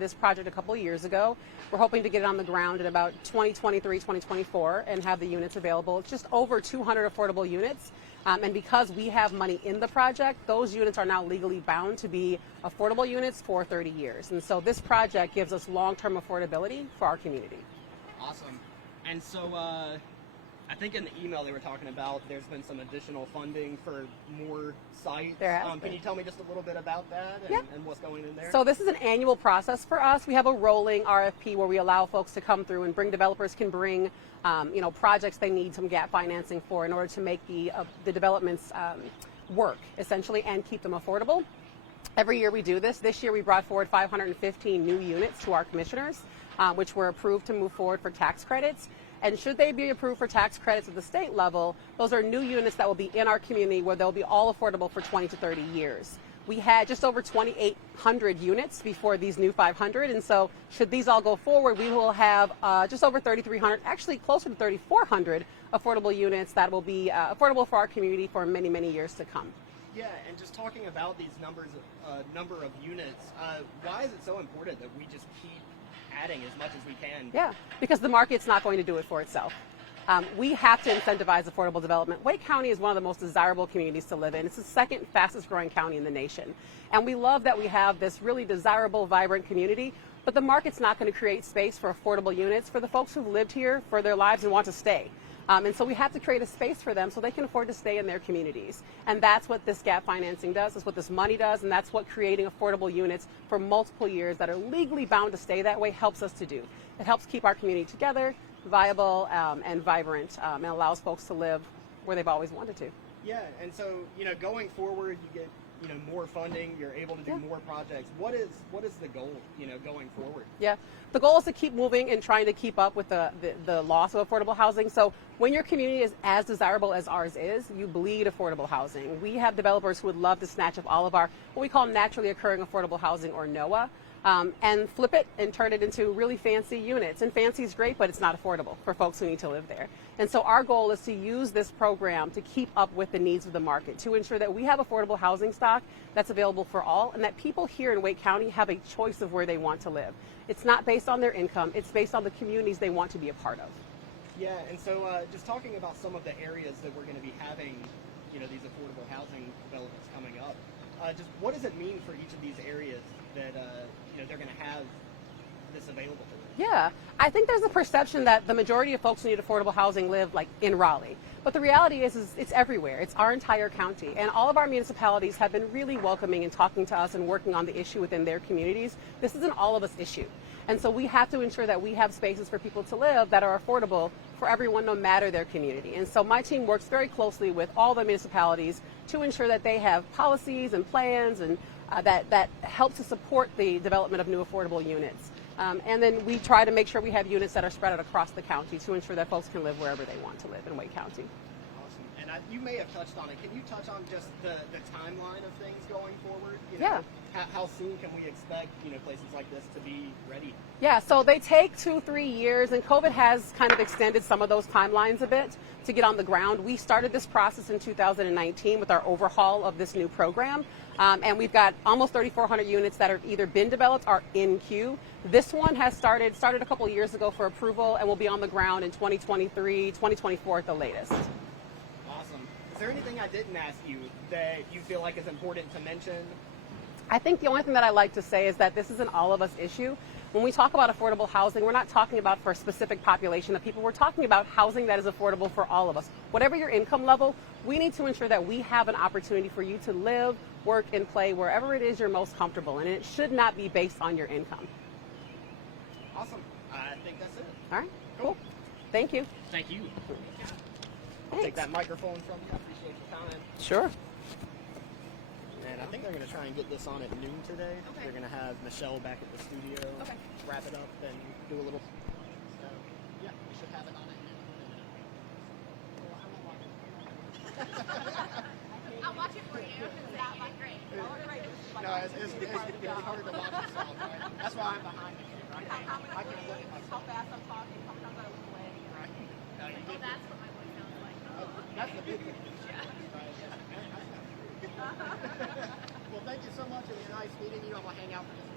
this project a couple of years ago. We're hoping to get it on the ground in about 2023, 2024 and have the units available. It's just over 200 affordable units. And because we have money in the project, those units are now legally bound to be affordable units for 30 years. And so this project gives us long-term affordability for our community. Awesome. And so I think in the email they were talking about there's been some additional funding for more sites. Can you tell me just a little bit about that and what's going in there? So this is an annual process for us. We have a rolling RFP where we allow folks to come through and developers can bring projects they need some gap financing for in order to make the developments work essentially and keep them affordable. Every year we do this. This year we brought forward 515 new units to our commissioners, which were approved to move forward for tax credits. And should they be approved for tax credits at the state level, those are new units that will be in our community where they'll be all affordable for 20 to 30 years. We had just over 2,800 units before these new 500, and so should these all go forward, we will have just over 3,300, actually closer to 3,400 affordable units that will be affordable for our community for many, many years to come. Yeah, and just talking about these number of units, why is it so important that we just keep adding as much as we can? Yeah, because the market's not going to do it for itself. We have to incentivize affordable development. Wake County is one of the most desirable communities to live in. It's the second fastest growing county in the nation. And we love that we have this really desirable, vibrant community, but the market's not going to create space for affordable units for the folks who've lived here for their lives and want to stay. And so we have to create a space for them so they can afford to stay in their communities. And that's what this gap financing does, that's what this money does, and that's what creating affordable units for multiple years that are legally bound to stay that way helps us to do. It helps keep our community together, viable, and vibrant, and allows folks to live where they've always wanted to. Yeah, and so, going forward, you get, more funding, you're able to do more projects. What is the goal, going forward? Yeah, the goal is to keep moving and trying to keep up with the loss of affordable housing. So when your community is as desirable as ours is, you bleed affordable housing. We have developers who would love to snatch up all of our, what we call naturally occurring affordable housing, or NOAA, and flip it and turn it into really fancy units. And fancy is great, but it's not affordable for folks who need to live there. And so our goal is to use this program to keep up with the needs of the market, to ensure that we have affordable housing stock that's available for all, and that people here in Wake County have a choice of where they want to live. It's not based on their income, it's based on the communities they want to be a part of. Yeah, and so just talking about some of the areas that we're going to be having, these affordable housing developments coming up, just what does it mean for each of these areas that they're going to have this available to them? Yeah, I think there's a perception that the majority of folks who need affordable housing live like in Raleigh. But the reality is it's everywhere. It's our entire county. And all of our municipalities have been really welcoming and talking to us and working on the issue within their communities. This is an all of us issue. And so we have to ensure that we have spaces for people to live that are affordable for everyone, no matter their community. And so my team works very closely with all the municipalities to ensure that they have policies and plans and that help to support the development of new affordable units. And then we try to make sure we have units that are spread out across the county to ensure that folks can live wherever they want to live in Wake County. Awesome. And you may have touched on it. Can you touch on just the timeline of things going forward? Yeah. How soon can we expect places like this to be ready? Yeah, so they take 2-3 years, and COVID has kind of extended some of those timelines a bit to get on the ground. We started this process in 2019 with our overhaul of this new program, and we've got almost 3,400 units that have either been developed or in queue. This one has started a couple of years ago for approval and will be on the ground in 2023, 2024 at the latest. Awesome. Is there anything I didn't ask you that you feel like is important to mention? I think the only thing that I like to say is that this is an all of us issue. When we talk about affordable housing, we're not talking about for a specific population of people. We're talking about housing that is affordable for all of us. Whatever your income level, we need to ensure that we have an opportunity for you to live, work, and play wherever it is you're most comfortable. And it should not be based on your income. Awesome. I think that's it. All right. Cool. Thank you. Thank you. I'll Thanks. take that microphone from you. I appreciate your time. Sure. And I think they're going to try and get this on at noon today. Okay. They're going to have Michelle back at the studio, wrap it up, and do a little. So, yeah, we should have it on at noon. I'll watch it for you. That was great. No, it's hard to watch yourself, right? That's why I'm behind the camera. I can look at myself. How fast I'm talking. Sometimes I look away. Right. No, you Oh, did. that's what my voice sounds like. That's the big thing. Well, thank you so much. It was nice meeting you. I'm going to hang out for just